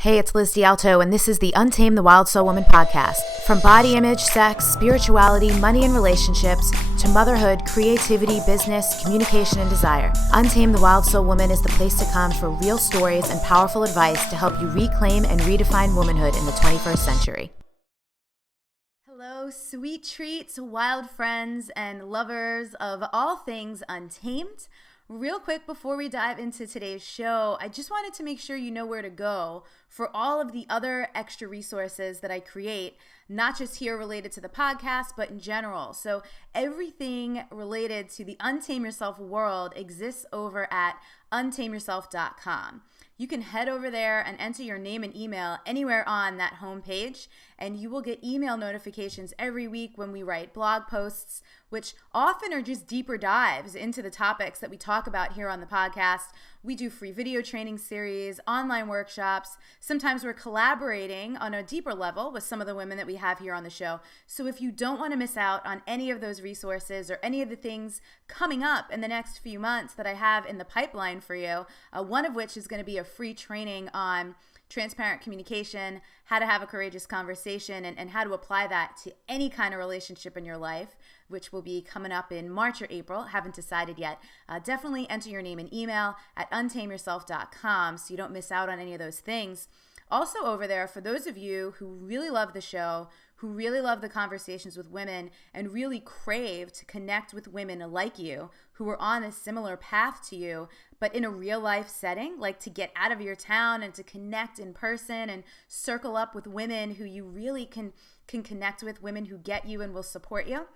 Hey, it's Liz D'Alto, and this is the Untamed the Wild Soul Woman podcast. From body image, sex, spirituality, money and relationships, to motherhood, creativity, business, communication, and desire, Untamed the Wild Soul Woman is the place to come for real stories and powerful advice to help you reclaim and redefine womanhood in the 21st century. Hello, sweet treats, wild friends, and lovers of all things Untamed. Real quick, before we dive into today's show, I just wanted to make sure you know where to go for all of the other extra resources that I create, not just here related to the podcast, but in general. So everything related to the Untame Yourself world exists over at untameyourself.com. You can head over there and enter your name and email anywhere on that homepage, and you will get email notifications every week when we write blog posts, which often are just deeper dives into the topics that we talk about here on the podcast. We do free video training series, online workshops. Sometimes we're collaborating on a deeper level with some of the women that we have here on the show. So if you don't want to miss out on any of those resources or any of the things coming up in the next few months that I have in the pipeline for you, one of which is going to be a free training on transparent communication, how to have a courageous conversation, and how to apply that to any kind of relationship in your life, which will be coming up in March or April. Haven't decided yet. Definitely enter your name and email at untameyourself.com so you don't miss out on any of those things. Also over there, for those of you who really love the show, who really love the conversations with women and really crave to connect with women like you who are on a similar path to you, but in a real life setting, like to get out of your town and to connect in person and circle up with women who you really can connect with, women who get you and will support you.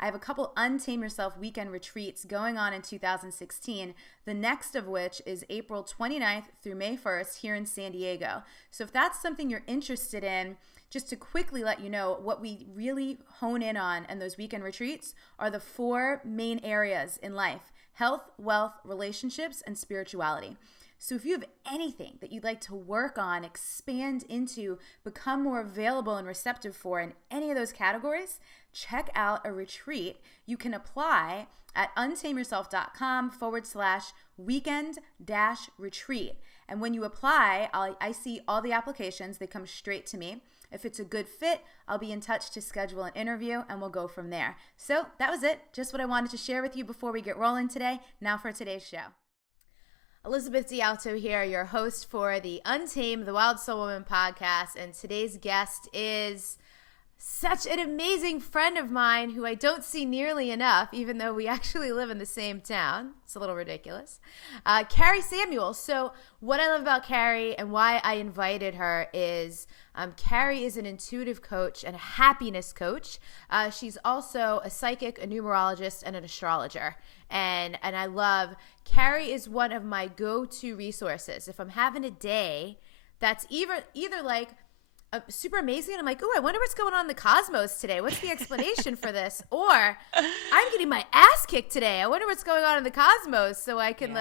I have a couple Untame Yourself weekend retreats going on in 2016, the next of which is April 29th through May 1st here in San Diego. So if that's something you're interested in, just to quickly let you know, what we really hone in on in those weekend retreats are the four main areas in life: health, wealth, relationships, and spirituality. So if you have anything that you'd like to work on, expand into, become more available and receptive for in any of those categories, check out a retreat. You can apply at untameyourself.com/weekend-retreat. And when you apply, I see all the applications. They come straight to me. If it's a good fit, I'll be in touch to schedule an interview and we'll go from there. So that was it. Just what I wanted to share with you before we get rolling today. Now for today's show. Elizabeth D'Alto here, your host for the Untamed the Wild Soul Woman podcast. And today's guest is such an amazing friend of mine who I don't see nearly enough, even though we actually live in the same town. It's a little ridiculous. Kari Samuels. So what I love about Kari and why I invited her is Kari is an intuitive coach and a happiness coach. She's also a psychic, a numerologist, and an astrologer. And I love, Kari is one of my go-to resources. If I'm having a day that's either like super amazing and I'm like, oh, I wonder what's going on in the cosmos today. What's the explanation for this? Or I'm getting my ass kicked today. I wonder what's going on in the cosmos so I can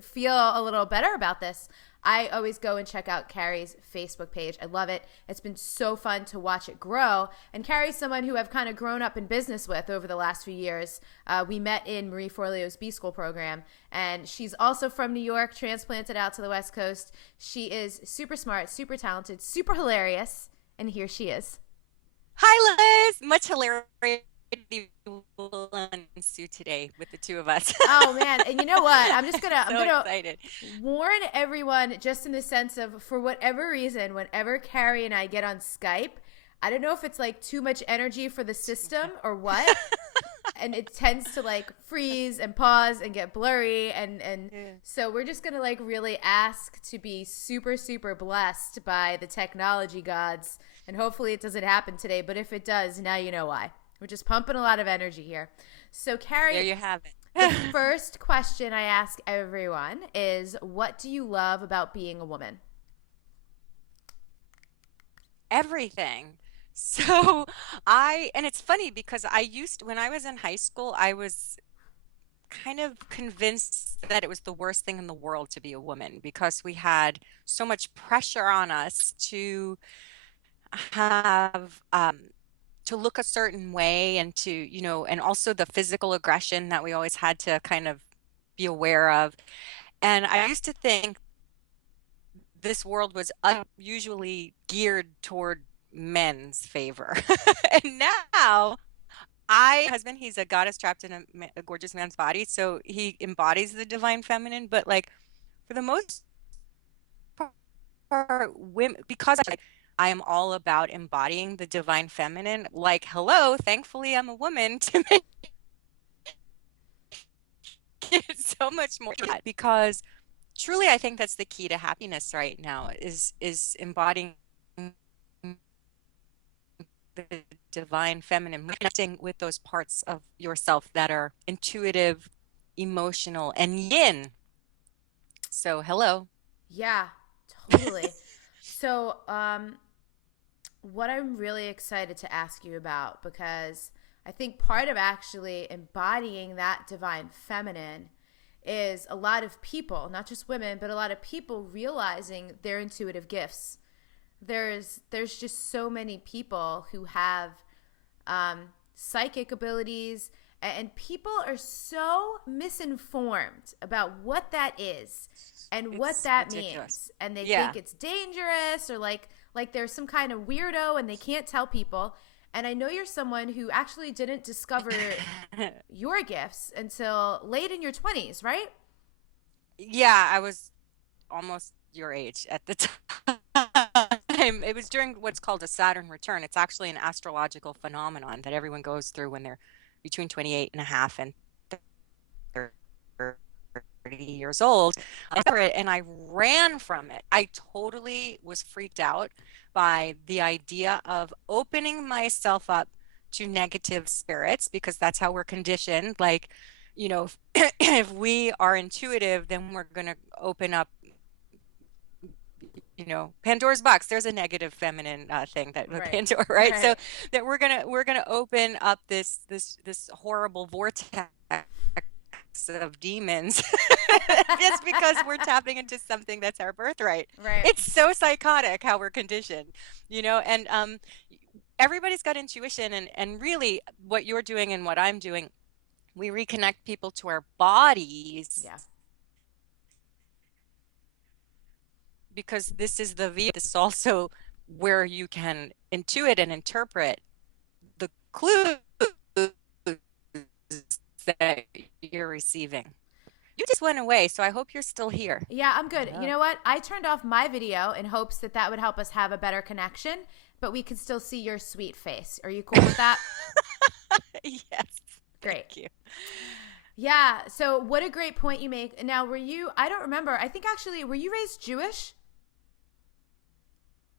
feel a little better about this. I always go and check out Kari's Facebook page. I love it. It's been so fun to watch it grow. And Kari's someone who I've kind of grown up in business with over the last few years. We met in Marie Forleo's B-School program. And she's also from New York, transplanted out to the West Coast. She is super smart, super talented, super hilarious. And here she is. Hi, Liz. Much hilarity will ensue today with the two of us. Oh man, and you know what? I'm gonna excited. Warn everyone, just in the sense of, for whatever reason, whenever Kari and I get on Skype, I don't know if it's like too much energy for the system or what, and it tends to like freeze and pause and get blurry, and so we're just gonna like really ask to be super, super blessed by the technology gods, and hopefully it doesn't happen today. But if it does, now you know why. We're just pumping a lot of energy here. So, Kari, there you have it. The first question I ask everyone is, what do you love about being a woman? Everything. So and it's funny because when I was in high school, I was kind of convinced that it was the worst thing in the world to be a woman because we had so much pressure on us to have, to look a certain way and to, and also the physical aggression that we always had to kind of be aware of. And I used to think this world was unusually geared toward men's favor. And now I husband, he's a goddess trapped in a gorgeous man's body, so he embodies the divine feminine, but like for the most part, women, because I am all about embodying the divine feminine, like hello, thankfully I'm a woman to make it so much more, because truly I think that's the key to happiness right now is embodying the divine feminine, connecting with those parts of yourself that are intuitive, emotional, and yin. So, hello. Yeah, totally. So, what I'm really excited to ask you about, because I think part of actually embodying that divine feminine is a lot of people, not just women, but a lot of people realizing their intuitive gifts. There's just so many people who have psychic abilities, and people are so misinformed about what that is and what It's that ridiculous. means, and they Yeah. think it's dangerous, or like there's some kind of weirdo and they can't tell people. And I know you're someone who actually didn't discover your gifts until late in your 20s, right? Yeah, I was almost your age at the time. It was during what's called a Saturn return. It's actually an astrological phenomenon that everyone goes through when they're between 28 and a half and 30 years old. And I ran from it. I totally was freaked out by the idea of opening myself up to negative spirits, because that's how we're conditioned. Like, if we are intuitive, then we're going to open up, Pandora's box. There's a negative feminine thing that with Right. Pandora, right? So Right. that we're gonna open up this horrible vortex of demons just because we're tapping into something that's our birthright. Right. It's so psychotic how we're conditioned, and everybody's got intuition, and really what you're doing and what I'm doing, we reconnect people to our bodies, Yeah. because this is the V. This is also where you can intuit and interpret the clues that you're receiving. You just went away, so I hope you're still here. Yeah, I'm good. You Hello. know what? I turned off my video in hopes that that would help us have a better connection, but we could still see your sweet face. Are you cool with that? Yes, Great. thank you. Yeah. So, what a great point you make. Now, I don't remember. I think actually, were you raised Jewish?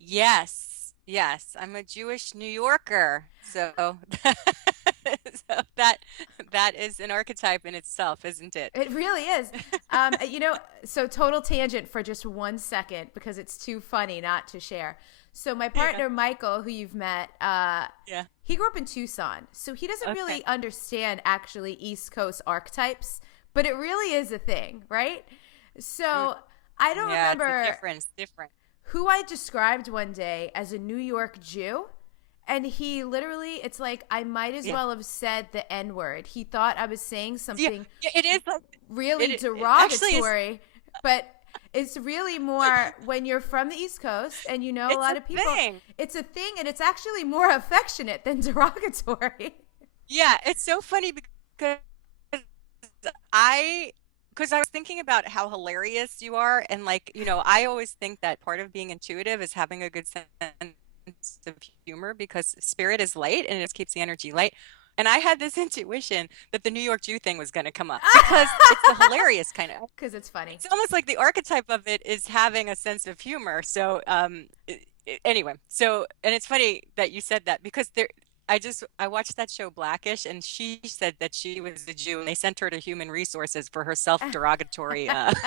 Yes, yes, I'm a Jewish New Yorker, so so that is an archetype in itself, isn't it? It really is. So total tangent for just 1 second because it's too funny not to share. So my Yeah, partner Michael, who you've met, yeah. he grew up in Tucson, so he doesn't Okay. really understand actually East Coast archetypes, but it really is a thing, right? Mm, So I don't yeah, it's a remember different. who I described one day as a New York Jew. And he literally, it's like I might as Yeah. well have said the N word. He thought I was saying Yeah, something yeah, it is like really it actually is. derogatory, but it's really more when you're from the East Coast and you know a It's lot a of people. thing. It's a thing, and it's actually more affectionate than derogatory. Yeah, it's so funny because I because I was thinking about how hilarious you are, and like, I always think that part of being intuitive is having a good sense of humor, because spirit is light and it just keeps the energy light. And I had this intuition that the New York Jew thing was going to come up because it's the hilarious kind of. Because it's funny. It's almost like the archetype of it is having a sense of humor. So, anyway, and it's funny that you said that, because I watched that show Blackish, and she said that she was a Jew, and they sent her to Human Resources for her self-derogatory comments.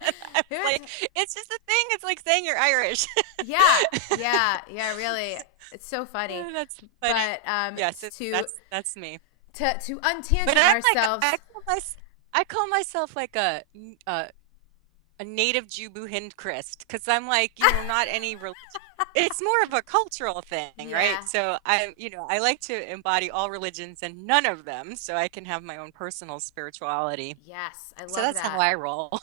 And I was It's- like, it's just a thing. It's like saying you're Irish. yeah, yeah, really. It's so funny. That's funny. But Yes, to that's me. to But untangent I'm like ourselves. I call myself like a native Jew Hind Christ, because I'm like, not any religion. It's more of a cultural thing, right? Yeah. So I like to embody all religions and none of them, so I can have my own personal spirituality. Yes, I So love that's how that. I roll.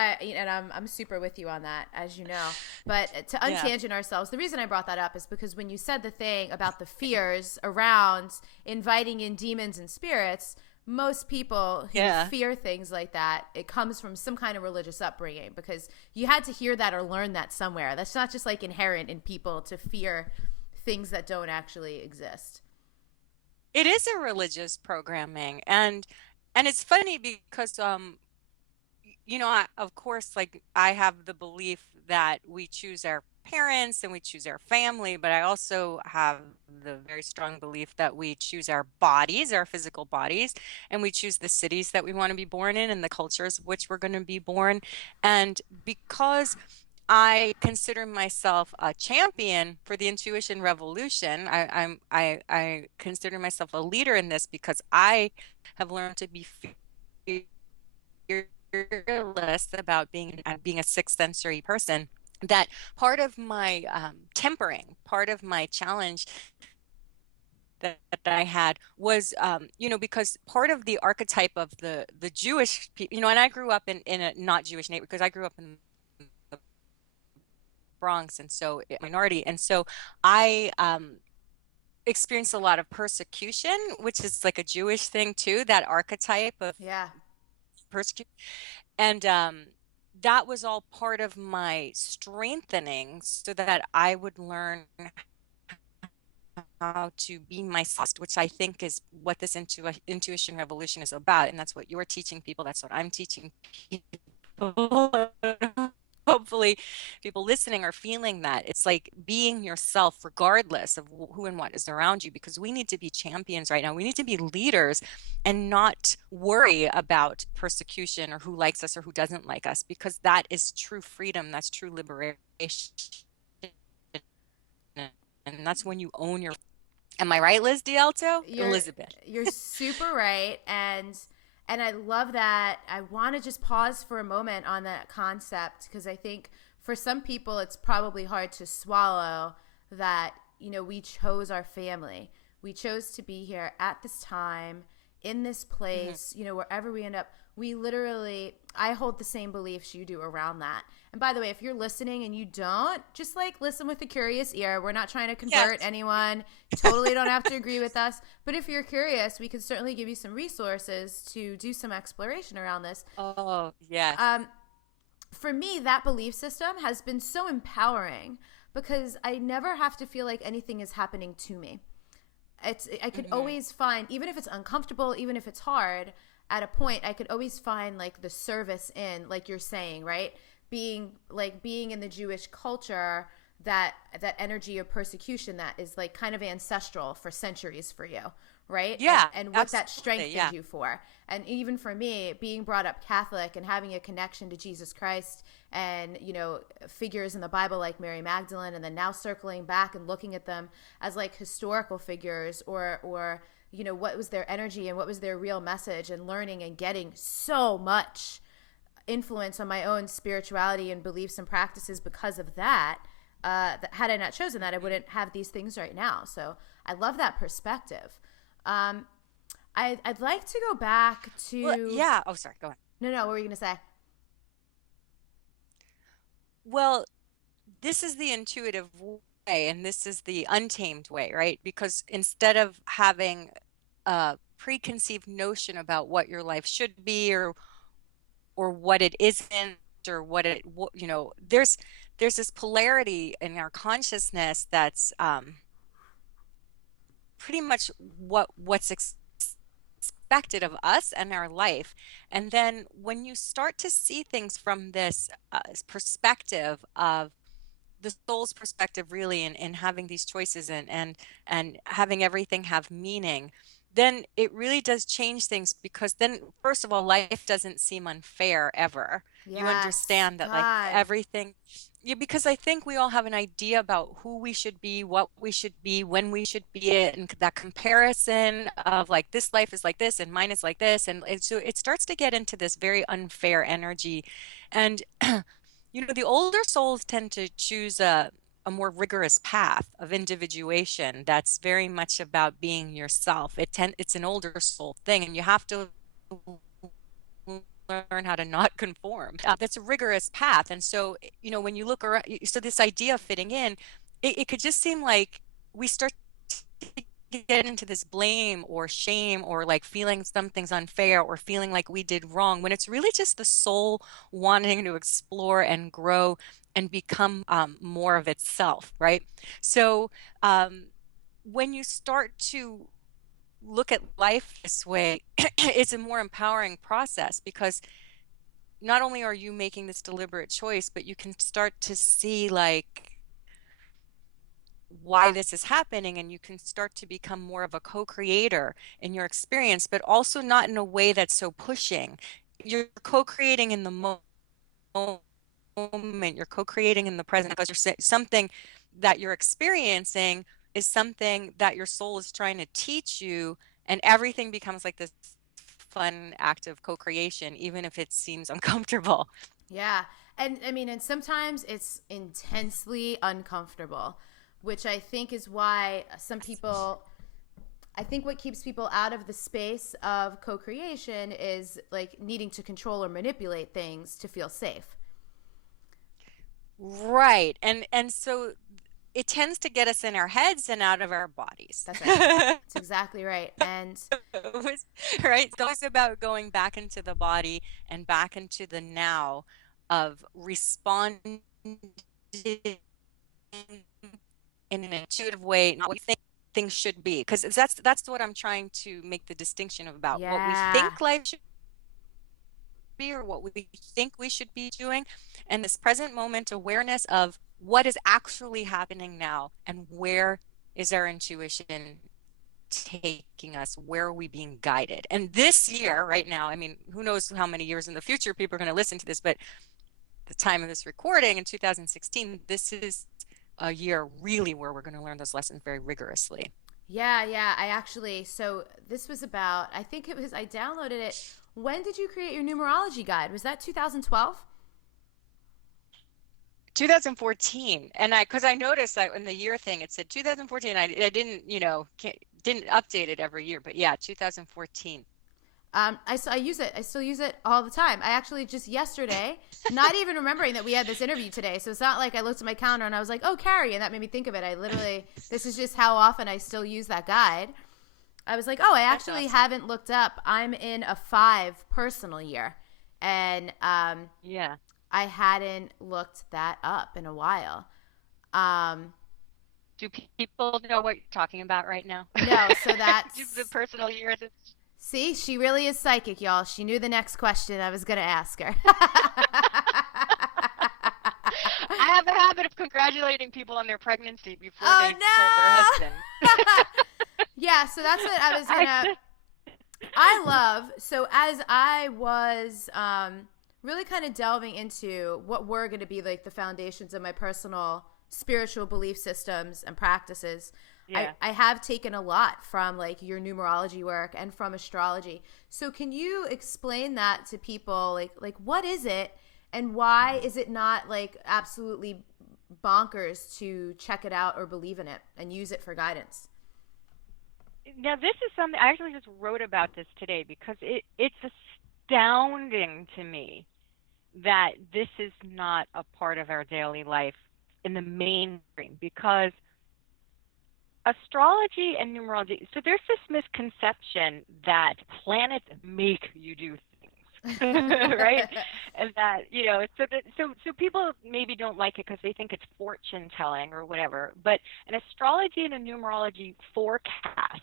And I'm super with you on that, as you know. But to Yeah. untangent ourselves, the reason I brought that up is because when you said the thing about the fears around inviting in demons and spirits, most people who Yeah. fear things like that, it comes from some kind of religious upbringing, because you had to hear that or learn that somewhere. That's not just like inherent in people to fear things that don't actually exist. It is a religious programming, and it's funny because of course, like I have the belief that we choose our parents and we choose our family, but I also have the very strong belief that we choose our bodies, our physical bodies, and we choose the cities that we want to be born in and the cultures which we're going to be born. And because I consider myself a champion for the intuition revolution, I consider myself a leader in this because I have learned to be fearless about being a sixth sensory person. That part of my tempering, part of my challenge that I had was, because part of the archetype of the Jewish people, and I grew up in a not Jewish neighborhood because I grew up in the Bronx, and so minority, and so I experienced a lot of persecution, which is like a Jewish thing too, that archetype of Yeah. persecution. And that was all part of my strengthening so that I would learn how to be myself, which I think is what this intuition revolution is about. And that's what you're teaching people. That's what I'm teaching people. Hopefully, people listening are feeling that. It's like being yourself, regardless of who and what is around you, because we need to be champions right now. We need to be leaders and not worry about persecution or who likes us or who doesn't like us, because that is true freedom. That's true liberation. And that's when you own your. Am I right, Liz D'Alto? you're Elizabeth. you're super right, and I love that. I want to just pause for a moment on that concept, because I think for some people it's probably hard to swallow that, we chose our family. We chose to be here at this time, in this Mhm. place, wherever we end up. We literally, I hold the same beliefs you do around that. And by the way, if you're listening and you don't, just like listen with a curious ear. We're not trying to convert Yes. anyone. Totally don't have to agree with us. But if you're curious, we can certainly give you some resources to do some exploration around this. Oh, yes. Um, for me, that belief system has been so empowering because I never have to feel like anything is happening to me. I could Hmm. always find, even if it's uncomfortable, even if it's hard, at a point I could always find like the service in, like you're saying, right? Being in the Jewish culture, that energy of persecution that is like kind of ancestral for centuries for you, right? and Yeah, and what that absolutely. strengthened Yeah. you for. And even for me, being brought up Catholic and having a connection to Jesus Christ, and figures in the Bible like Mary Magdalene, and then now circling back and looking at them as like historical figures, or what was their energy and what was their real message, and learning and getting so much influence on my own spirituality and beliefs and practices because of that. Had I not chosen that, I Mhm. wouldn't have these things right now. So I love that perspective. um, I'd like to go back Well, to. yeah. Oh, sorry. Go ahead. No, what were you going to say? Well, this is the intuitive way, and this is the untamed way, right? Because instead of having a preconceived notion about what your life should be, or what it isn't, or there's this polarity in our consciousness that's pretty much what's expected of us and our life. And then when you start to see things from this perspective of the soul's perspective, really, in having these choices, and having everything have meaning, then it really does change things, because then first of all, life doesn't seem unfair ever. You Yes, understand that, like, God. everything. Yeah, because I think we all have an idea about who we should be, what we should be, when we should be it, and that comparison of like this life is like this and mine is like this, and so it starts to get into this very unfair energy. And the older souls tend to choose a more rigorous path of individuation that's very much about being yourself. It's an older soul thing, and you have to learn how to not conform. That's a rigorous path. And so, when you look around, so this idea of fitting in, it could just seem like we start to get into this blame or shame or like feeling something's unfair or feeling like we did wrong when it's really just the soul wanting to explore and grow and become more of itself, right? So when you start to look at life this way, it's a more empowering process because not only are you making this deliberate choice, but you can start to see like why this is happening, and you can start to become more of a co-creator in your experience, but also not in a way that's so pushing. You're co-creating in the moment, you're co-creating in the present because you're something that you're experiencing is something that your soul is trying to teach you, and everything becomes like this fun act of co-creation, even if it seems uncomfortable. Yeah. And I mean, and sometimes it's intensely uncomfortable, which I think is why some people, I think what keeps people out of the space of co creation is like needing to control or manipulate things to feel safe. Right. And so it tends to get us in our heads and out of our bodies. That's right. That's exactly right. And Right. It's always about going back into the body and back into the now of responding in an intuitive way, not what we think things should be. Because that's what I'm trying to make the distinction about what we yeah. think life should be or what we think we should be doing, and this present moment awareness of what is actually happening now and where is our intuition taking us, where are we being guided. And this year right now, I mean, who knows how many years in the future people are going to listen to this, but the time of this recording in 2016, this is a year really where we're going to learn those lessons very rigorously. Yeah, yeah. I actually, so this was about, I think it was, I downloaded it. When did you create your numerology guide? Was that 2012? 2014, and because I noticed that in the year thing it said 2014. I didn't, didn't update it every year, but yeah, 2014. I use it. I still use it all the time. I actually just yesterday, not even remembering that we had this interview today. So it's not like I looked at my calendar and I was like, oh, Kari. And that made me think of it. I literally, this is just how often I still use that guide. I was like, oh, I That's actually awesome. haven't looked up. I'm in a 5 personal year. And Yeah. I hadn't looked that up in a while. Um, Do people know what you're talking about right now? no, so Do the that's, personal years? see, she really is psychic, y'all. She knew the next question I was going to ask her. I have a habit of congratulating people on their pregnancy before Oh they told their husband. no! Yeah, so that's what I was gonna. I love so as I was really kind of delving into what were going to be like the foundations of my personal spiritual belief systems and practices. Yeah. I have taken a lot from like your numerology work and from astrology. So can you explain that to people? Like what is it and why is it not like absolutely bonkers to check it out or believe in it and use it for guidance? Now, this is something I actually just wrote about this today because it's astounding to me that this is not a part of our daily life in the mainstream, because astrology and numerology, so there's this misconception that planets make you do things, right? And that, so people maybe don't like it because they think it's fortune telling or whatever. But an astrology and a numerology forecast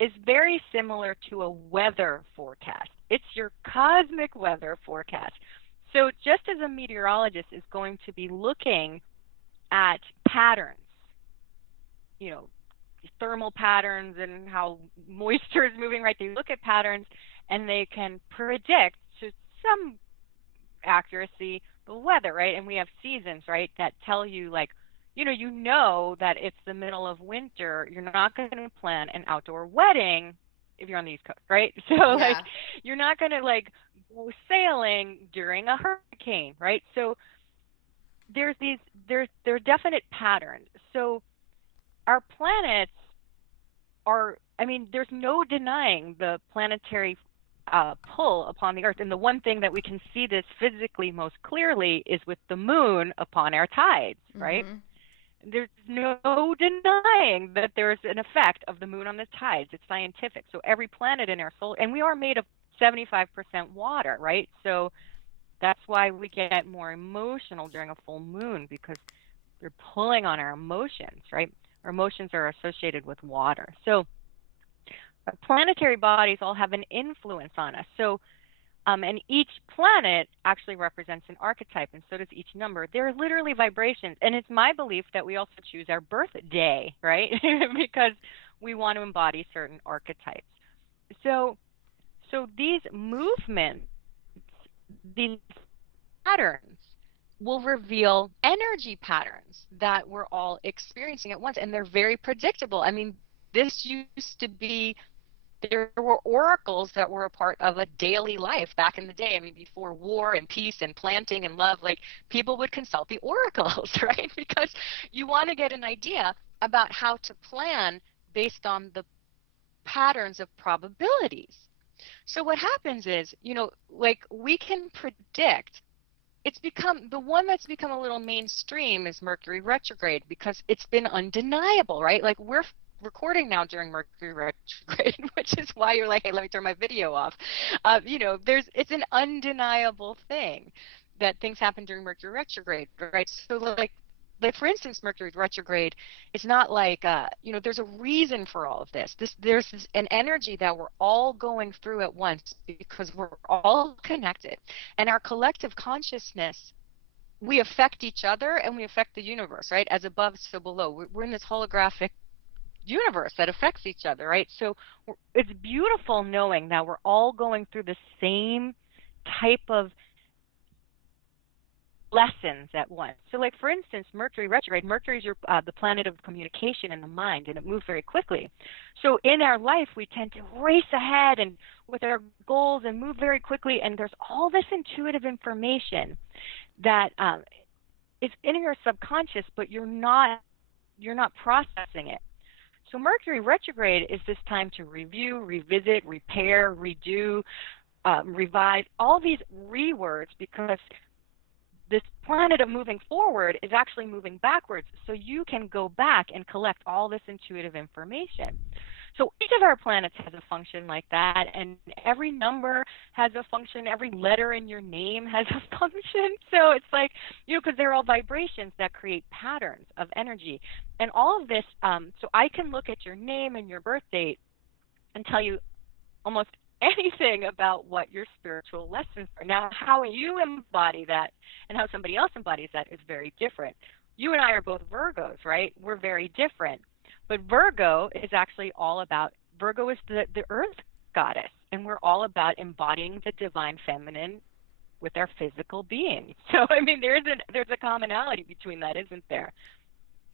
is very similar to a weather forecast. It's your cosmic weather forecast. So just as a meteorologist is going to be looking at patterns, you know, thermal patterns and how moisture is moving, right? They look at patterns and they can predict to some accuracy the weather, right? And we have seasons, right, that tell you like, that it's the middle of winter. You're not going to plan an outdoor wedding if you're on the East Coast, right? So like, Yeah. you're not going to like go sailing during a hurricane, right? So there's these, there are definite patterns. So our planets are, I mean, there's no denying the planetary pull upon the earth. And the one thing that we can see this physically most clearly is with the moon upon our tides, right? Mm-hmm. There's no denying that there's an effect of the moon on the tides. It's scientific. So every planet in our solar, and we are made of 75% water, right? So that's why we get more emotional during a full moon, because they're pulling on our emotions, right? Our emotions are associated with water. So our planetary bodies all have an influence on us. So and each planet actually represents an archetype, and so does each number. They're literally vibrations. And it's my belief that we also choose our birthday, right? Because we want to embody certain archetypes. So, so these movements, these patterns, will reveal energy patterns that we're all experiencing at once, and they're very predictable. I mean, this used to be, there were oracles that were a part of a daily life back in the day. I mean, before war and peace and planting and love, like, people would consult the oracles, right? Because you want to get an idea about how to plan based on the patterns of probabilities. So what happens is, like, we can predict. It's become, the one that's become a little mainstream is Mercury retrograde, because it's been undeniable, right? Like, we're recording now during Mercury retrograde, which is why you're like, hey, let me turn my video off. It's an undeniable thing that things happen during Mercury retrograde, right? So like for instance, Mercury retrograde, it's not like there's a reason for all of this. There's an energy that we're all going through at once, because we're all connected, and our collective consciousness, we affect each other and we affect the universe, right? As above, so below. We're in this holographic universe that affects each other, right? So it's beautiful knowing that we're all going through the same type of lessons at once. So, like, for instance, Mercury retrograde, Mercury is the planet of communication and the mind, and it moves very quickly. So in our life, we tend to race ahead and with our goals and move very quickly, and there's all this intuitive information that is in your subconscious, but you're not processing it. So Mercury retrograde is this time to review, revisit, repair, redo, revise, all these rewords, because this planet of moving forward is actually moving backwards. So you can go back and collect all this intuitive information. So each of our planets has a function like that, and every number has a function. Every letter in your name has a function. So it's like, because they're all vibrations that create patterns of energy. And all of this, so I can look at your name and your birth date and tell you almost anything about what your spiritual lessons are. Now, how you embody that and how somebody else embodies that is very different. You and I are both Virgos, right? We're very different. But Virgo is actually all about, Virgo is the earth goddess, and we're all about embodying the divine feminine with our physical being. So, I mean, there's a commonality between that, isn't there?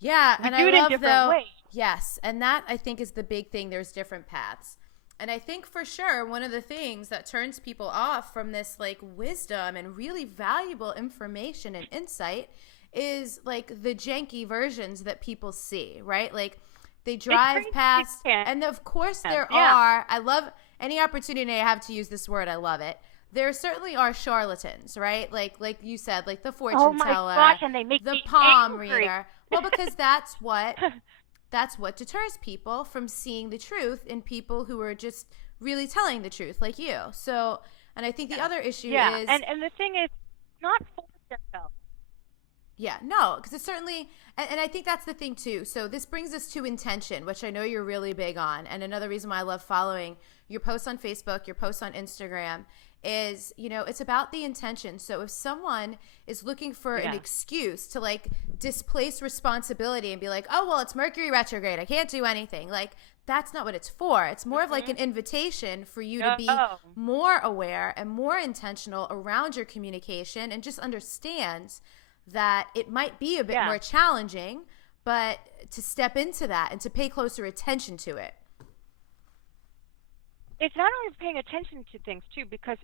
Yeah, We and do I it in love, different though, ways. yes, and that I think is the big thing. There's different paths. And I think for sure one of the things that turns people off from this, like, wisdom and really valuable information and insight is, like, the janky versions that people see, right? Like, they drive past, and of course there are, I love any opportunity I have to use this word, I love it. There certainly are charlatans, right? Like you said, like the fortune teller, gosh, and they make the me palm angry. reader. Well, because that's what deters people from seeing the truth in people who are just really telling the truth, like you. So, and I think the other issue is, and the thing is, not force yourself. yeah, no, because it's certainly, and I think that's the thing too. So this brings us to intention, which I know you're really big on. And another reason why I love following your posts on Facebook, your posts on Instagram is, it's about the intention. So if someone is looking for an excuse to, like, displace responsibility and be like, oh, well, it's Mercury retrograde, I can't do anything. Like, that's not what it's for. It's more of like an invitation for you to be more aware and more intentional around your communication, and just understand that it might be a bit more challenging, but to step into that and to pay closer attention to it. It's not only paying attention to things too, because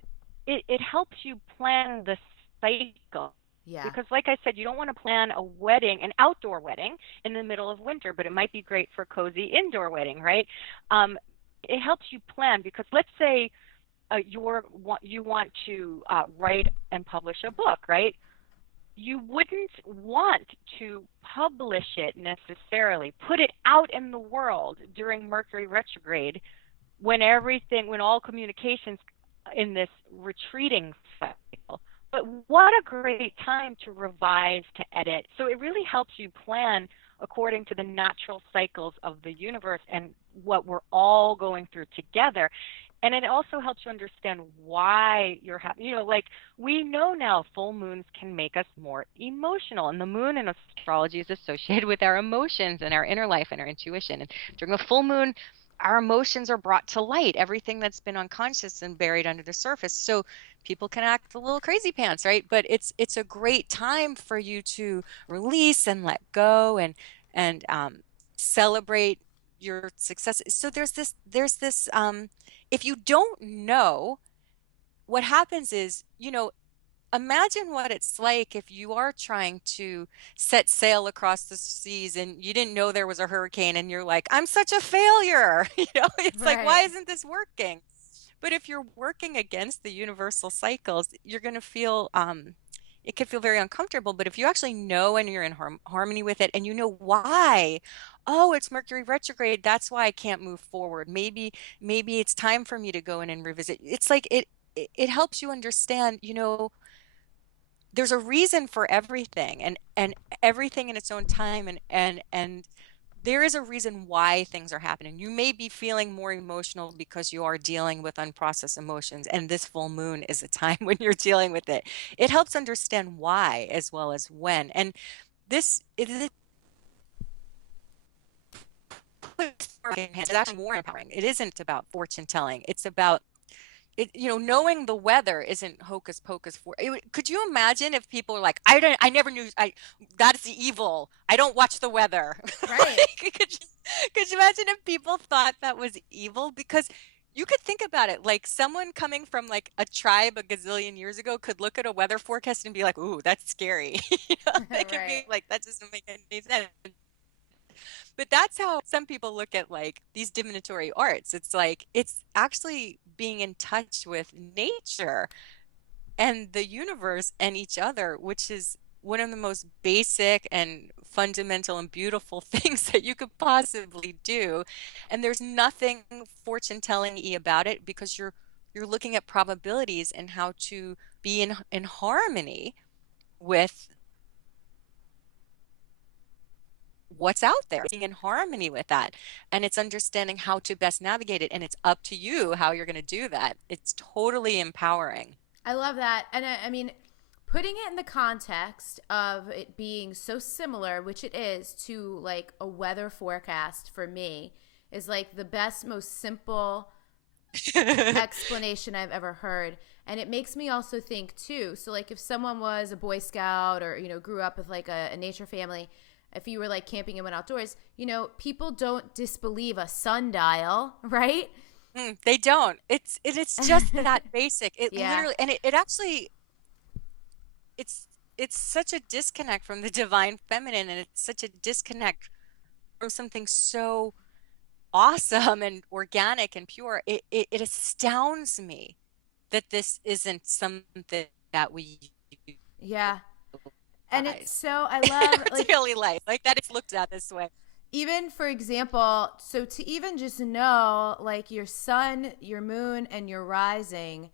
it helps you plan the cycle. Yeah. Because like I said, you don't want to plan a wedding, an outdoor wedding in the middle of winter, but it might be great for a cozy indoor wedding, right? It helps you plan, because let's say you want to write and publish a book, right? You wouldn't want to publish it necessarily, put it out in the world during Mercury retrograde when all communications in this retreating cycle. But what a great time to revise, to edit. So it really helps you plan according to the natural cycles of the universe and what we're all going through together. And it also helps you understand why you're happy. Like we know now full moons can make us more emotional. And the moon in astrology is associated with our emotions and our inner life and our intuition. And during a full moon, our emotions are brought to light, everything that's been unconscious and buried under the surface. So people can act a little crazy pants, right? But it's a great time for you to release and let go and celebrate your success. So there's this if you don't know, what happens is, imagine what it's like if you are trying to set sail across the seas and you didn't know there was a hurricane and you're like, I'm such a failure. It's like, why Right. isn't this working? But if you're working against the universal cycles, you're going to feel, it can feel very uncomfortable. But if you actually know and you're in harmony with it and you know why, oh, it's Mercury retrograde. That's why I can't move forward. Maybe it's time for me to go in and revisit. It's like it helps you understand, there's a reason for everything and everything in its own time and there is a reason why things are happening. You may be feeling more emotional because you are dealing with unprocessed emotions, and this full moon is a time when you're dealing with it. It helps understand why as well as when. And this it is actually more empowering. It isn't about fortune telling. It's about knowing the weather isn't hocus pocus could you imagine if people are like, I never knew, that's evil. I don't watch the weather. Right. Could you imagine if people thought that was evil? Because you could think about it, like someone coming from like a tribe a gazillion years ago could look at a weather forecast and be like, ooh, that's scary. They could Right. be like, that doesn't make any sense. But that's how some people look at like these divinatory arts. It's like it's actually being in touch with nature and the universe and each other, which is one of the most basic and fundamental and beautiful things that you could possibly do. And there's nothing fortune telling-y about it because you're looking at probabilities and how to be in harmony with what's out there, being in harmony with that. And it's understanding how to best navigate it. And it's up to you how you're going to do that. It's totally empowering. I love that. And I mean, putting it in the context of it being so similar, which it is, to like a weather forecast for me, is like the best, most simple explanation I've ever heard. And it makes me also think too. So like if someone was a Boy Scout or, grew up with like a nature family, if you were like camping and went outdoors, people don't disbelieve a sundial, right? They don't. It's just that basic. It Yeah. literally, and it actually, it's it's such a disconnect from the divine feminine, and it's such a disconnect from something so awesome and organic and pure. It astounds me that this isn't something that we Yeah. And it's utilize so, I in love, our daily life, like that it's looked at this way. even for example, so to even just know like your sun, your moon, and your rising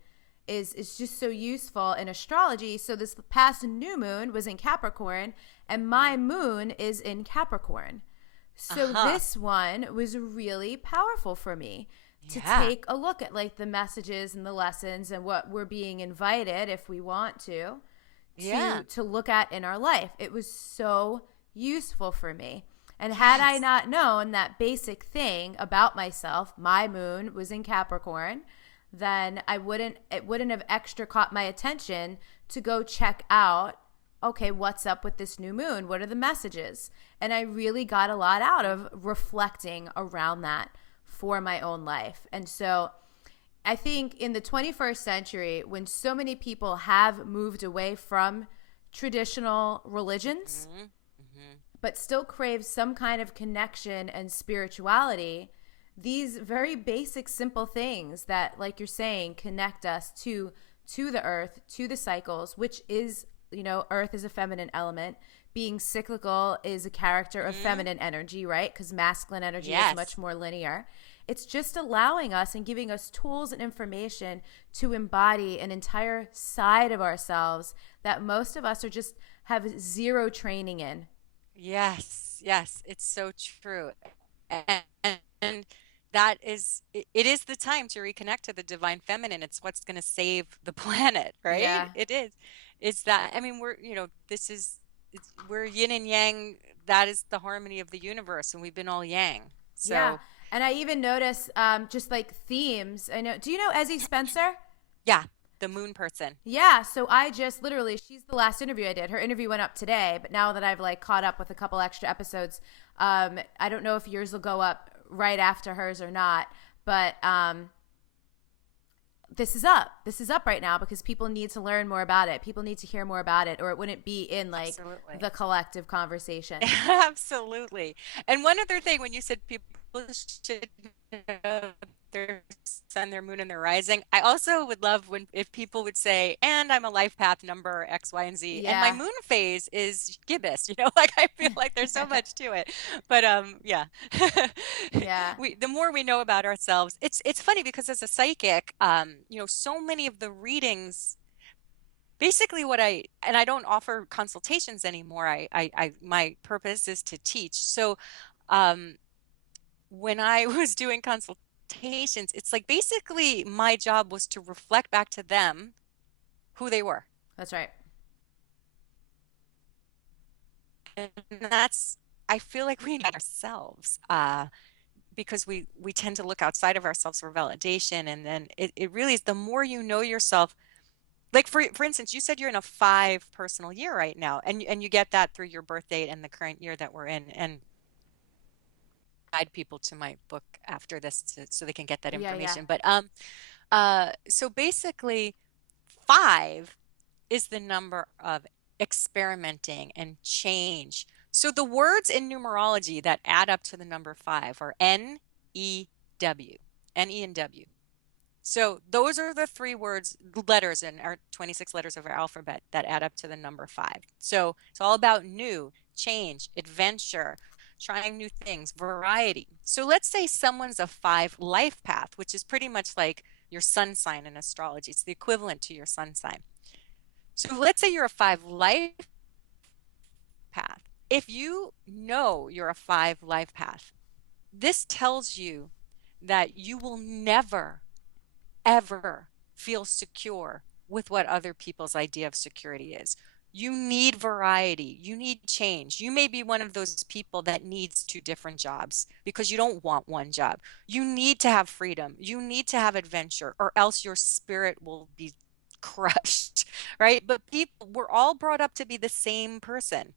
is just so useful in astrology. So this past new moon was in Capricorn, and my moon is in Capricorn. So Uh-huh. this one was really powerful for me to Yeah. take a look at like the messages and the lessons and what we're being invited, if we want Yeah. to look at in our life. It was so useful for me. And had I Yes. not known that basic thing about myself, my moon was in Capricorn, then it wouldn't have extra caught my attention to go check out, okay, what's up with this new moon? What are the messages? And I really got a lot out of reflecting around that for my own life. And so I think in the 21st century, when so many people have moved away from traditional religions, Hmm. Hmm. but still crave some kind of connection and spirituality, these very basic, simple things that, like you're saying, connect us to the earth, to the cycles, which is, earth is a feminine element. Being cyclical is a character of feminine energy, right? Because masculine energy is much more linear. It's just allowing us and giving us tools and information to embody an entire side of ourselves that most of us have zero training in. Yes, yes, it's so true. And that is, it is the time to reconnect to the divine feminine. It's what's going to save the planet, right? Yeah. It is. It's that, I mean, we're yin and yang. That is the harmony of the universe, and we've been all yang. Yeah. So, And I even notice just like themes. I know. Do you know Ezzy Spencer? yeah, the moon person. Yeah, so I just literally, she's the last interview I did. Her interview went up today, but now that I've like caught up with a couple extra episodes, I don't know if yours will go up right after hers or not, but this is up. This is up right now because people need to learn more about it. People need to hear more about it, or it wouldn't be in like Absolutely. the collective conversation. Absolutely. And one other thing, when you said people should know their sun, their moon, and their rising, I also would love if people would say, and I'm a life path number X, Y, and Z, and my moon phase is gibbous. Like I feel like there's so much to it. But yeah. Yeah. The more we know about ourselves, it's funny because as a psychic, so many of the readings, basically I don't offer consultations anymore. My purpose is to teach. So when I was doing consultations, it's like basically my job was to reflect back to them who they were. That's right. And I feel like we need ourselves because we tend to look outside of ourselves for validation. And then it really is, the more you know yourself. Like for instance, you said you're in a 5 personal year right now, and you get that through your birth date and the current year that we're in. And guide people to my book after this so they can get that information. Yeah. But so basically 5 is the number of experimenting and change. So the words in numerology that add up to the number 5 are N-E-W, N-E and W. So those are the 3 letters in our 26 letters of our alphabet that add up to the number 5. So it's all about new, change, adventure, trying new things, variety. So let's say someone's a 5 life path, which is pretty much like your sun sign in astrology. It's the equivalent to your sun sign. So let's say you're a 5 life path. If you know you're a 5 life path, this tells you that you will never, ever feel secure with what other people's idea of security is. You need variety. You need change. You may be one of those people that needs 2 different jobs because you don't want one job. You need to have freedom. You need to have adventure, or else your spirit will be crushed, right? But we're all brought up to be the same person.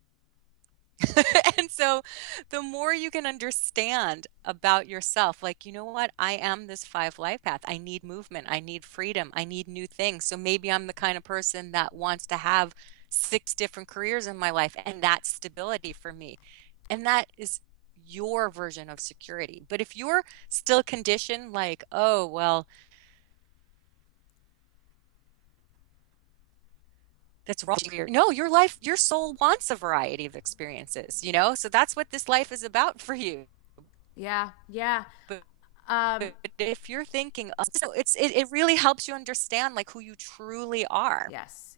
And so the more you can understand about yourself, like, you know what, I am this 5 life path. I need movement. I need freedom. I need new things. So maybe I'm the kind of person that wants to have 6 different careers in my life, and that's stability for me. And that is your version of security. But if you're still conditioned like, oh, well, that's wrong. No, your soul wants a variety of experiences, so that's what this life is about for you. Yeah. But if you're thinking, so it really helps you understand like who you truly are. Yes.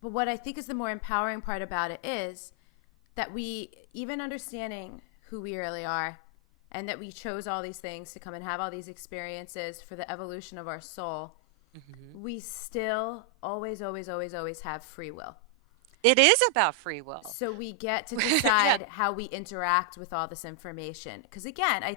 But what I think is the more empowering part about it is that we, even understanding who we really are, and that we chose all these things to come and have all these experiences for the evolution of our soul, we still always have free will. It is about free will. So we get to decide how we interact with all this information. Because again, I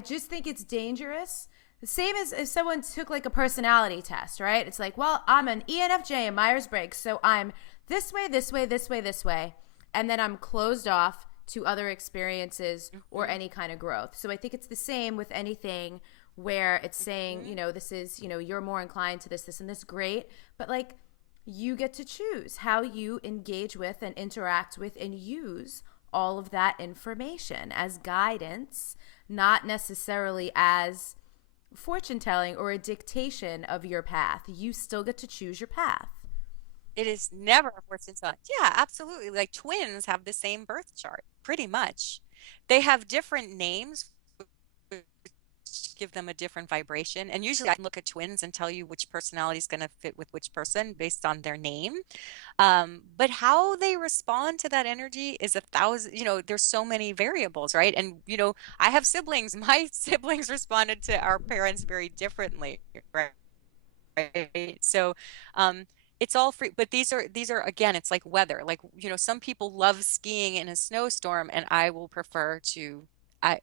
just think it's dangerous. The same as if someone took like a personality test, right? It's like, well, I'm an ENFJ in Myers-Briggs, so I'm this way, and then I'm closed off to other experiences or any kind of growth. So I think it's the same with anything where it's saying, this is, you're more inclined to this, and this, great. But like, you get to choose how you engage with and interact with and use all of that information as guidance, not necessarily as fortune telling or a dictation of your path. You still get to choose your path. It is never a fortune telling. Yeah, absolutely. Like twins have the same birth chart, pretty much. They have different names, which give them a different vibration. And usually I can look at twins and tell you which personality is going to fit with which person based on their name. But how they respond to that energy is 1,000, there's so many variables, right? And, I have siblings. My siblings responded to our parents very differently, right? So, it's all free, but these are again, it's like weather. Like, some people love skiing in a snowstorm, and I will prefer to, I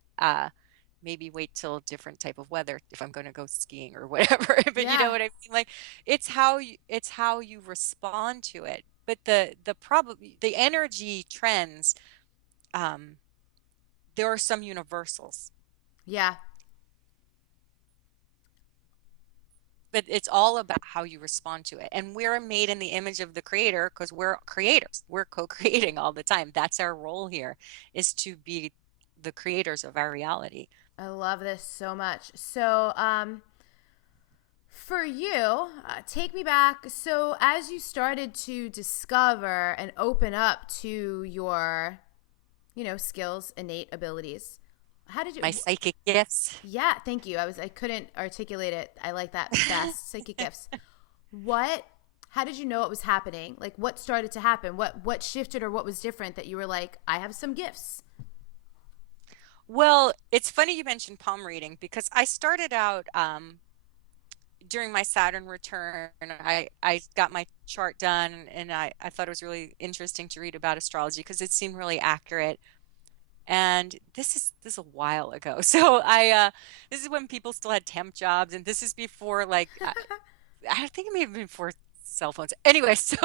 maybe wait till different type of weather if I'm going to go skiing or whatever. But you know Yeah. what I mean? Like, it's how you respond to it. But the energy trends, um, there are some universals, Yeah. but it's all about how you respond to it. And we're made in the image of the creator because we're creators. We're co-creating all the time. That's our role here, is to be the creators of our reality. I love this so much. So, for you, take me back. So, as you started to discover and open up to your, skills, innate abilities, how did you? My psychic gifts. Yeah, thank you. I couldn't articulate it. I like that best. Psychic gifts. What? How did you know it was happening? Like, what started to happen? What shifted, or what was different that you were like, I have some gifts? Well, it's funny you mentioned palm reading because I started out during my Saturn return. I got my chart done, and I thought it was really interesting to read about astrology because it seemed really accurate. And this is a while ago. So this is when people still had temp jobs, and this is before, like, I think it may have been before cell phones. Anyway, so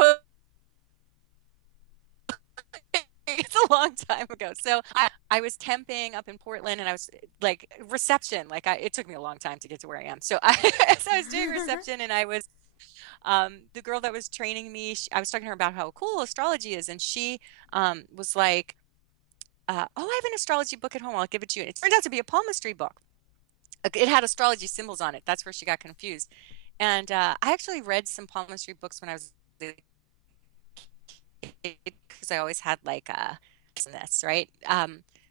it's a long time ago. So I was temping up in Portland, and I was like reception. Like, it took me a long time to get to where I am. So I was doing reception, and I was the girl that was training me. I was talking to her about how cool astrology is, and she was like, "Oh, I have an astrology book at home. I'll give it to you." And it turned out to be a palmistry book. It had astrology symbols on it. That's where she got confused. And I actually read some palmistry books when I was a kid because I always had like this, right?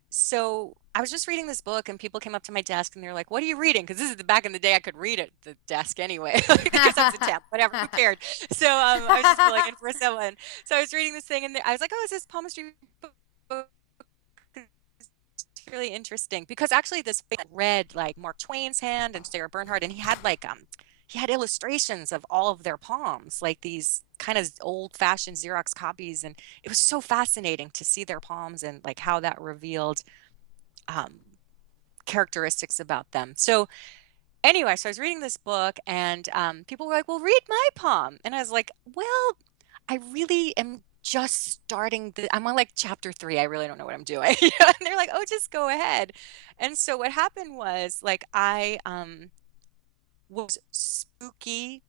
So I was just reading this book, and people came up to my desk, and they're like, "What are you reading?" Because this is the back in the day I could read at the desk anyway, because I was a temp, whatever, who cared? So I was just filling in for someone. So I was reading this thing, and I was like, "Oh, is this palmistry book?" Really interesting because actually this read like Mark Twain's hand and Sarah Bernhardt, and he had illustrations of all of their palms, like these kind of old-fashioned Xerox copies, and it was so fascinating to see their palms and like how that revealed um, characteristics about them. So anyway, so I was reading this book, and people were like, "Well, read my palm," and I was like, "Well, I really am just starting I'm on like chapter 3. I really don't know what I'm doing." And they're like, "Oh, just go ahead." And so what happened was, like, I was spooky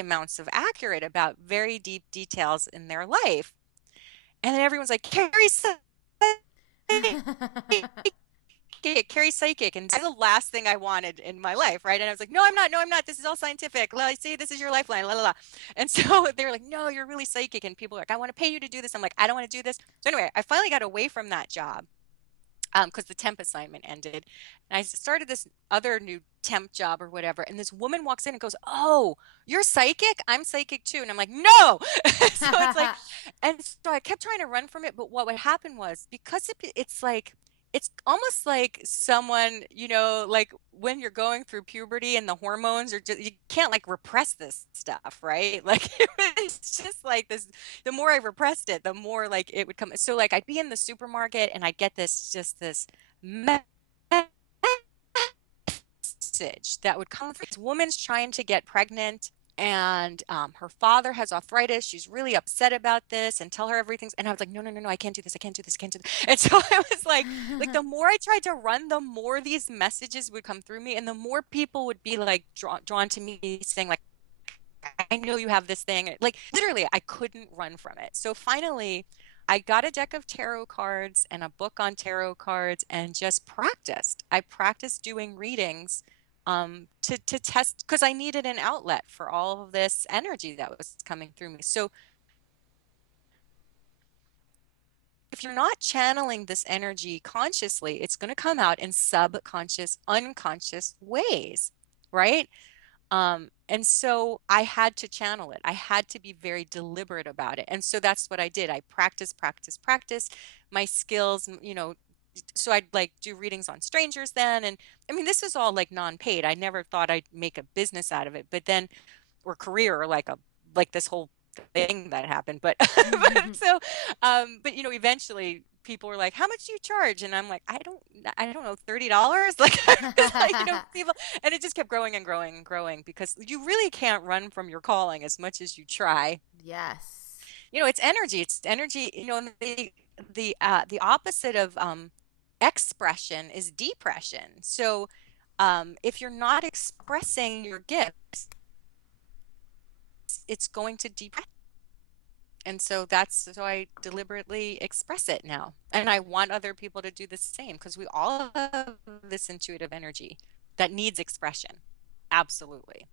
amounts of accurate about very deep details in their life. And then everyone's like, "Kari psychic," and that's the last thing I wanted in my life, right? And I was like, "No, I'm not. No, I'm not. This is all scientific. I see, this is your lifeline, la la la." And so they were like, "No, you're really psychic." And people were like, "I want to pay you to do this." I'm like, "I don't want to do this." So anyway, I finally got away from that job because the temp assignment ended, and I started this other new temp job or whatever. And this woman walks in and goes, "Oh, you're psychic? I'm psychic too." And I'm like, "No." So it's like, and so I kept trying to run from it. But what would happen was, because it's like, it's almost like someone, like when you're going through puberty and the hormones are just, you can't like repress this stuff, right? Like, it's just like this, the more I repressed it, the more like it would come. So like I'd be in the supermarket, and I'd get this message that would come from this woman's trying to get pregnant, and her father has arthritis. She's really upset about this, and tell her everything's. And I was like, "No, no, no, no, I can't do this. I can't do this. I can't do this." And so I was like the more I tried to run, the more these messages would come through me, and the more people would be like drawn to me, saying like, "I know you have this thing." Like literally, I couldn't run from it. So finally, I got a deck of tarot cards and a book on tarot cards and just practiced. I practiced doing readings to test because I needed an outlet for all of this energy that was coming through me. So if you're not channeling this energy consciously, it's going to come out in subconscious, unconscious ways, right? And so I had to channel it. I had to be very deliberate about it. And so that's what I did. I practice my skills, so I'd like do readings on strangers then. And I mean, this is all like non-paid. I never thought I'd make a business out of it, but then, or career, or like this whole thing that happened. But, but eventually people were like, how much do you charge? And I'm like, I don't know, $30. Like, people, and it just kept growing and growing and growing because you really can't run from your calling as much as you try. Yes. It's energy, and the opposite of expression is depression. So if you're not expressing your gifts, it's going to depress. And so I deliberately express it now. And I want other people to do the same because we all have this intuitive energy that needs expression. Absolutely.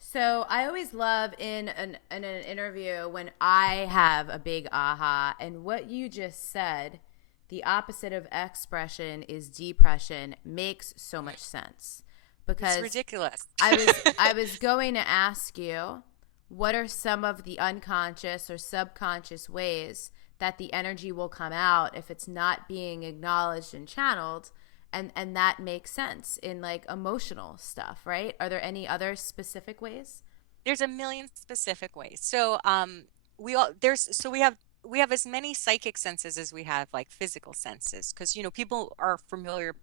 So I always love in an interview when I have a big aha, and what you just said, the opposite of expression is depression, makes so much sense. Because it's ridiculous. I was going to ask you, what are some of the unconscious or subconscious ways that the energy will come out if it's not being acknowledged and channeled? And that makes sense in like emotional stuff, right? Are there any other specific ways? There's a million specific ways. So we have as many psychic senses as we have like physical senses because people are familiar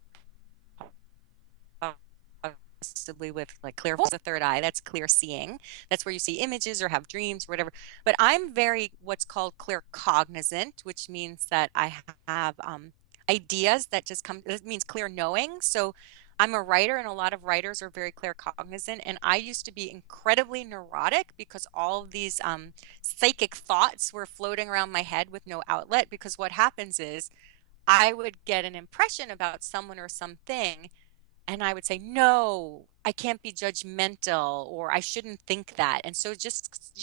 possibly with like clear, the third eye. That's clear seeing. That's where you see images or have dreams or whatever. But I'm very what's called clear cognizant, which means that I have ideas that just come. It means clear knowing. So I'm a writer, and a lot of writers are very clear cognizant. And I used to be incredibly neurotic because all of these psychic thoughts were floating around my head with no outlet. Because what happens is I would get an impression about someone or something, and I would say, no, I can't be judgmental, or I shouldn't think that. And so you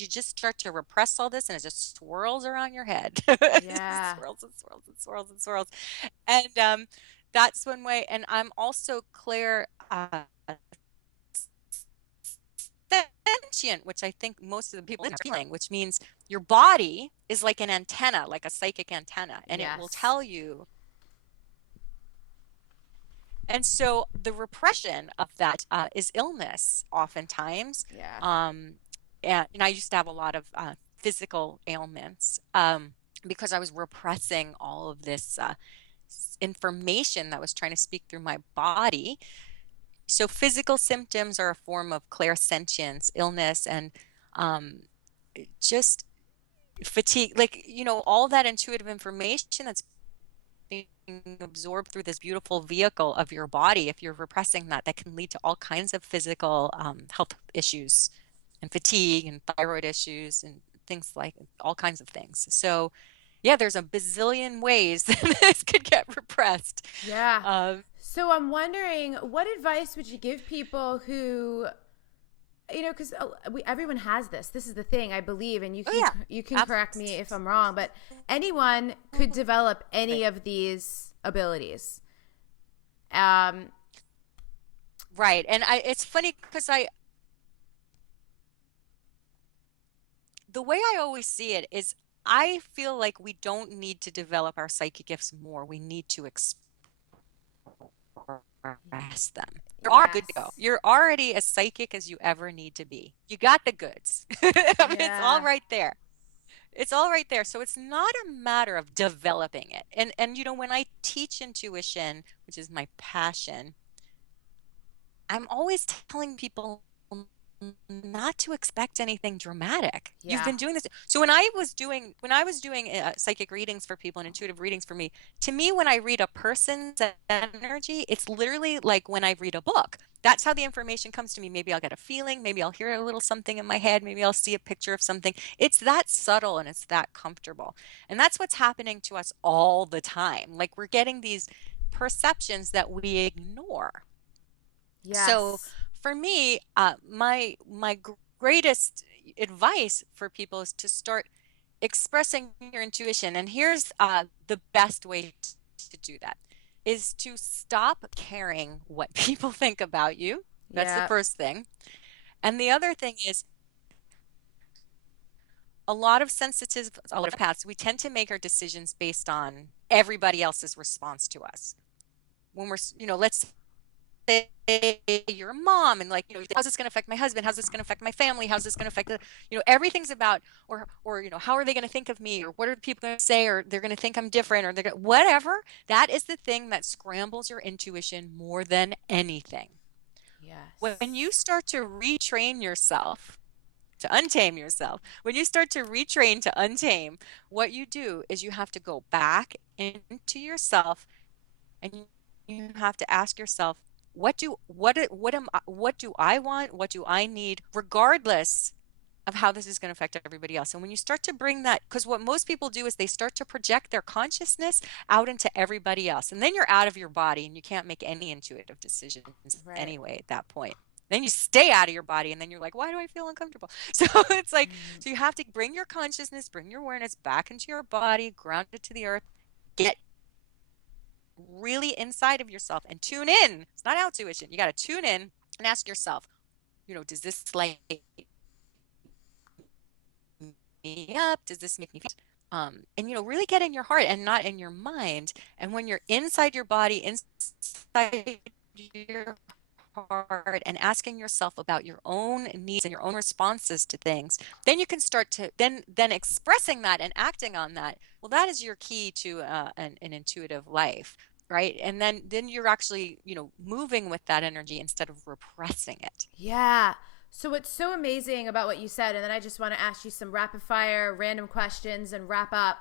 just start to repress all this, and it just swirls around your head. It just Yeah. swirls and swirls and swirls and swirls. And that's one way. And I'm also clear sentient, which I think most of the people are feeling, which means your body is like an antenna, like a psychic antenna, and it will tell you. And so the repression of that is illness oftentimes. Yeah. And I used to have a lot of physical ailments because I was repressing all of this information that was trying to speak through my body. So physical symptoms are a form of clairsentience, illness, and just fatigue. Like, all that intuitive information that's being absorbed through this beautiful vehicle of your body, if you're repressing that can lead to all kinds of physical health issues and fatigue and thyroid issues and things, like all kinds of things. So yeah, there's a bazillion ways that this could get repressed. Yeah. So I'm wondering, what advice would you give people who, because everyone has this. This is the thing, I believe, and you can correct me if I'm wrong, but anyone could develop any of these abilities. Right. And it's funny because the way I always see it is I feel like we don't need to develop our psychic gifts more. We need to express them. You're good to go. You're already as psychic as you ever need to be. You got the goods. It's all right there. It's all right there. So it's not a matter of developing it. And when I teach intuition, which is my passion, I'm always telling people not to expect anything dramatic. Yeah. You've been doing this. So when I was doing psychic readings for people and intuitive readings for me, to me, when I read a person's energy, it's literally like when I read a book. That's how the information comes to me. Maybe I'll get a feeling, maybe I'll hear a little something in my head, maybe I'll see a picture of something. It's that subtle and it's that comfortable. And that's what's happening to us all the time. Like we're getting these perceptions that we ignore. Yes. So for me, my greatest advice for people is to start expressing your intuition. And here's the best way to do that is to stop caring what people think about you. That's the first thing. And the other thing is a lot of paths, we tend to make our decisions based on everybody else's response to us. When we're, let's say you're a mom and like, how's this going to affect my husband? How's this going to affect my family? How's this going to affect everything's about, or, how are they going to think of me? Or what are the people going to say? Or they're going to think I'm different or they're whatever. That is the thing that scrambles your intuition more than anything. Yes. When you start to retrain yourself, to untame yourself, when you start to retrain to untame, what you do is you have to go back into yourself and you have to ask yourself, what do I want? What do I need, regardless of how this is going to affect everybody else? And when you start to bring that, because what most people do is they start to project their consciousness out into everybody else. And then you're out of your body and you can't make any intuitive decisions anyway at that point. Then you stay out of your body and then you're like, why do I feel uncomfortable? So it's like, so you have to bring your consciousness, bring your awareness back into your body, ground it to the earth, get really inside of yourself and tune in. It's not intuition. You got to tune in and ask yourself, does this light me up? Does this make me feel? And really get in your heart and not in your mind. And when you're inside your body, inside your heart, and asking yourself about your own needs and your own responses to things, then you can start to then expressing that and acting on that. Well, that is your key to an intuitive life. Right. And then you're actually, moving with that energy instead of repressing it. Yeah. So what's so amazing about what you said, and then I just want to ask you some rapid fire, random questions and wrap up.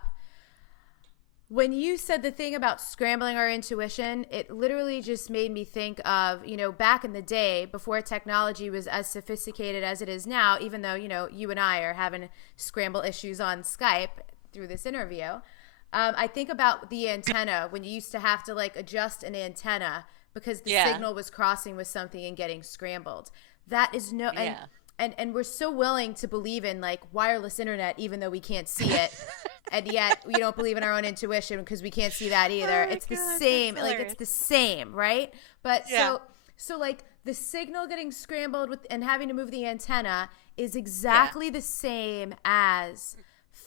When you said the thing about scrambling our intuition, it literally just made me think of, back in the day before technology was as sophisticated as it is now, even though, you and I are having scramble issues on Skype through this interview. I think about the antenna when you used to have to adjust an antenna because the signal was crossing with something and getting scrambled. That is and we're so willing to believe in wireless internet, even though we can't see it. And yet we don't believe in our own intuition because we can't see that either. It's the same. It's the same, right? But so the signal getting scrambled and having to move the antenna is exactly the same as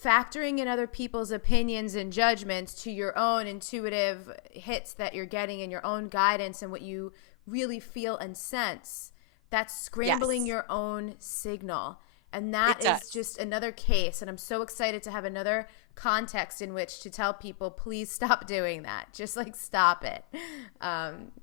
factoring in other people's opinions and judgments to your own intuitive hits that you're getting and your own guidance and what you really feel and sense. That's scrambling your own signal. And that is just another case. And I'm so excited to have another context in which to tell people, please stop doing that. Just stop it.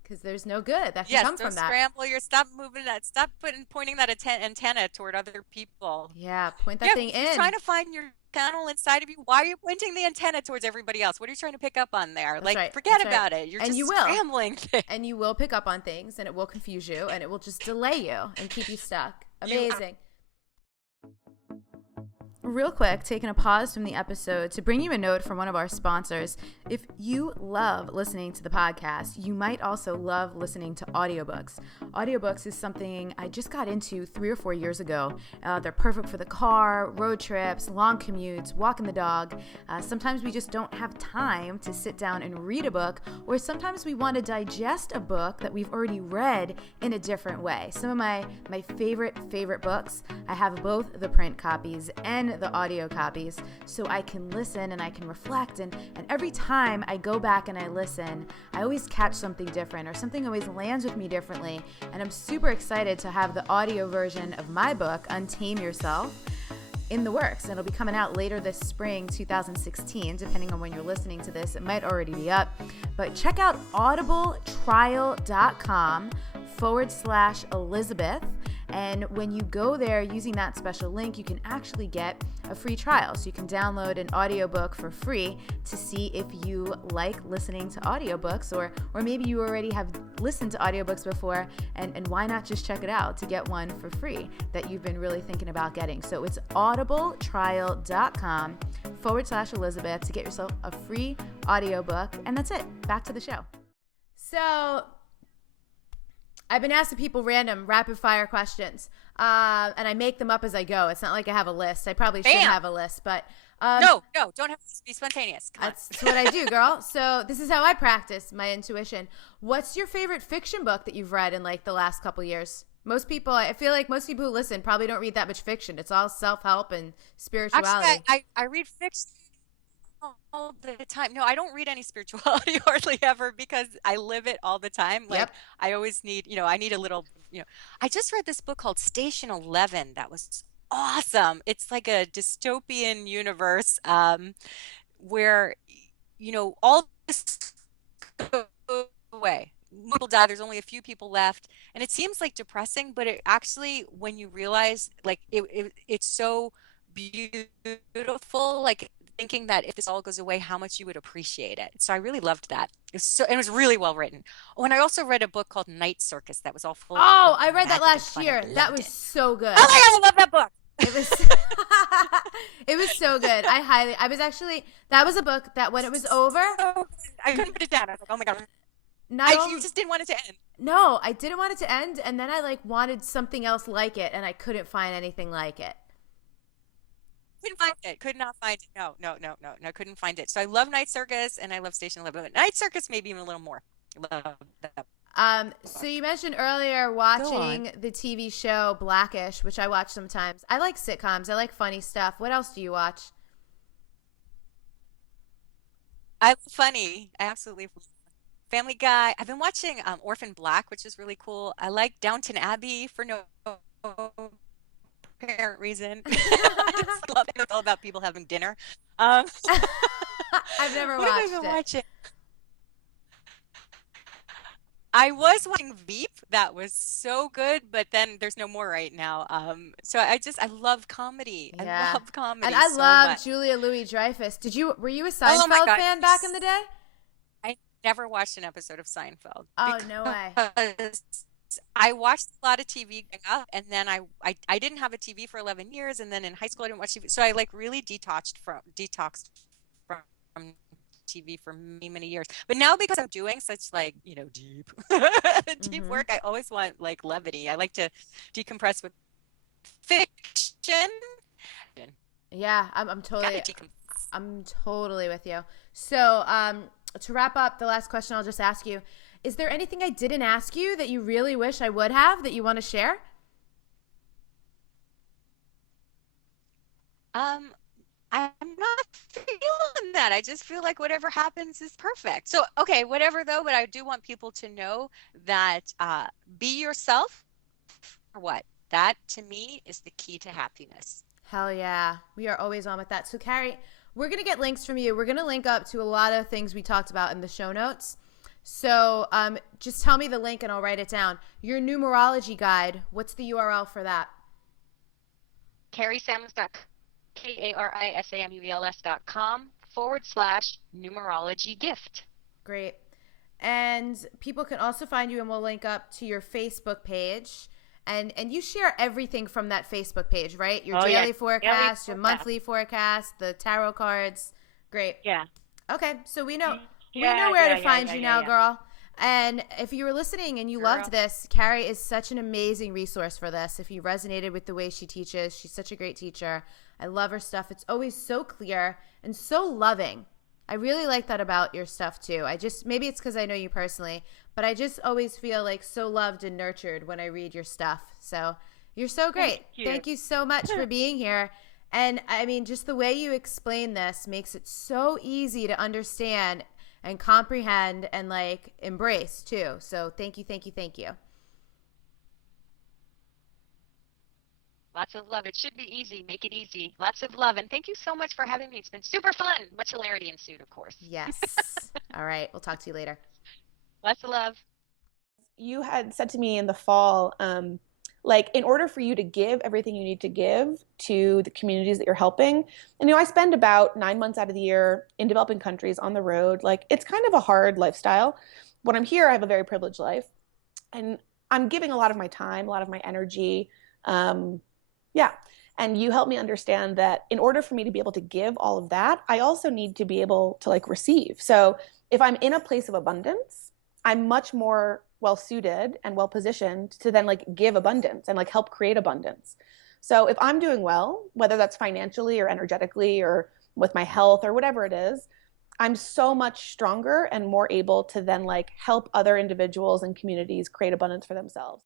Because there's no good that can come from that. Stop moving that. Stop pointing that antenna toward other people. Yeah, point that thing in. You're trying to find your channel inside of you. Why are you pointing the antenna towards everybody else? What are you trying to pick up on there? Forget about it. You're just scrambling things. And you will pick up on things and it will confuse you and it will just delay you and keep you stuck. Amazing. Real quick, taking a pause from the episode to bring you a note from one of our sponsors. If you love listening to the podcast, you might also love listening to audiobooks. Audiobooks is something I just got into 3 or 4 years ago. They're perfect for the car, road trips, long commutes, walking the dog. Sometimes we just don't have time to sit down and read a book, or sometimes we want to digest a book that we've already read in a different way. Some of my favorite books, I have both the print copies and the audio copies, so I can listen and I can reflect, and every time I go back and I listen, I always catch something different, or something always lands with me differently. And I'm super excited to have the audio version of my book, Untame Yourself, in the works. And it'll be coming out later this spring, 2016, depending on when you're listening to this. It might already be up, but check out audibletrial.com /Elizabeth. And when you go there using that special link, you can actually get a free trial. So you can download an audiobook for free to see if you like listening to audiobooks, or maybe you already have listened to audiobooks before, and why not just check it out to get one for free that you've been really thinking about getting. So it's audibletrial.com /Elizabeth to get yourself a free audiobook. And that's it. Back to the show. So I've been asking people random rapid fire questions, and I make them up as I go. It's not like I have a list. I probably should have a list, but no, don't have to be spontaneous. That's what I do, girl. So this is how I practice my intuition. What's your favorite fiction book that you've read in like the last couple years? Most people, I feel like most people who listen probably don't read that much fiction. It's all self-help and spirituality. Actually, I read fiction all the time. No, I don't read any spirituality hardly ever because I live it all the time. Like I always need, I need a little, I just read this book called Station 11 that was awesome. It's like a dystopian universe where, all this goes away. People die, there's only a few people left, and it seems like depressing, but it actually, when you realize like it's so beautiful, like thinking that if this all goes away, how much you would appreciate it. So I really loved that. It was really well written. Oh, and I also read a book called Night Circus that was all full of I read that last year. That was so good. Oh my God, I love that book. It was it was so good. That was a book that when it was over, I couldn't put it down. I was like, oh my God. You just didn't want it to end. No, I didn't want it to end, and then I like wanted something else like it, and I couldn't find anything like it. Couldn't find it. Could not find it. No, couldn't find it. So I love Night Circus and I love Station 11. But Night Circus maybe even a little more. Love that. So you mentioned earlier watching the TV show Blackish, which I watch sometimes. I like sitcoms. I like funny stuff. What else do you watch? I'm funny. I absolutely Family Guy. I've been watching Orphan Black, which is really cool. I like Downton Abbey for no apparent reason. I just love it. It's all about people having dinner. I've never what watched have I been it. Watching? I was watching Veep. That was so good, but then there's no more right now. So I love comedy. Yeah. I love comedy. And I so love much. Julia Louis-Dreyfus. Were you a Seinfeld fan back in the day? I never watched an episode of Seinfeld. Oh, no way. I watched a lot of TV growing up, and then I didn't have a TV for 11 years, and then in high school I didn't watch TV. So I like really detoxed from TV for many, many years. But now because I'm doing such like, deep deep work, I always want like levity. I like to decompress with fiction. Yeah, I'm totally with you. So, to wrap up, the last question I'll just ask you, is there anything I didn't ask you that you really wish I would have that you want to share? I'm not feeling that. I just feel like whatever happens is perfect. So, okay, whatever though, but I do want people to know that be yourself or what? That to me is the key to happiness. Hell yeah. We are always on with that. So, Kari, we're going to get links from you. We're going to link up to a lot of things we talked about in the show notes. So just tell me the link and I'll write it down. Your numerology guide, what's the URL for that? KariSamuels.com/numerology gift. Great. And people can also find you, and we'll link up to your Facebook page. And you share everything from that Facebook page, right? Your daily forecast, your monthly forecast, the tarot cards. Great. Yeah. Okay, so we know where to find you now, girl. And if you were listening and you loved this, Kari is such an amazing resource for this. If you resonated with the way she teaches, she's such a great teacher. I love her stuff. It's always so clear and so loving. I really like that about your stuff too. Maybe it's because I know you personally, but I just always feel like so loved and nurtured when I read your stuff. So you're so great. Thank you so much for being here. And I mean, just the way you explain this makes it so easy to understand and comprehend and like embrace too. So thank you. Lots of love. It should be easy. Make it easy. Lots of love. And thank you so much for having me. It's been super fun. Much hilarity ensued, of course. Yes. All right. We'll talk to you later. Lots of love. you had said to me in the fall, like in order for you to give everything you need to give to the communities that you're helping, and I spend about 9 months out of the year in developing countries on the road. Like it's kind of a hard lifestyle. When I'm here, I have a very privileged life, and I'm giving a lot of my time, a lot of my energy. Yeah. And you help me understand that in order for me to be able to give all of that, I also need to be able to like receive. So if I'm in a place of abundance, I'm much more well suited and well positioned to then like give abundance and like help create abundance. So if I'm doing well, whether that's financially or energetically or with my health or whatever it is, I'm so much stronger and more able to then like help other individuals and communities create abundance for themselves.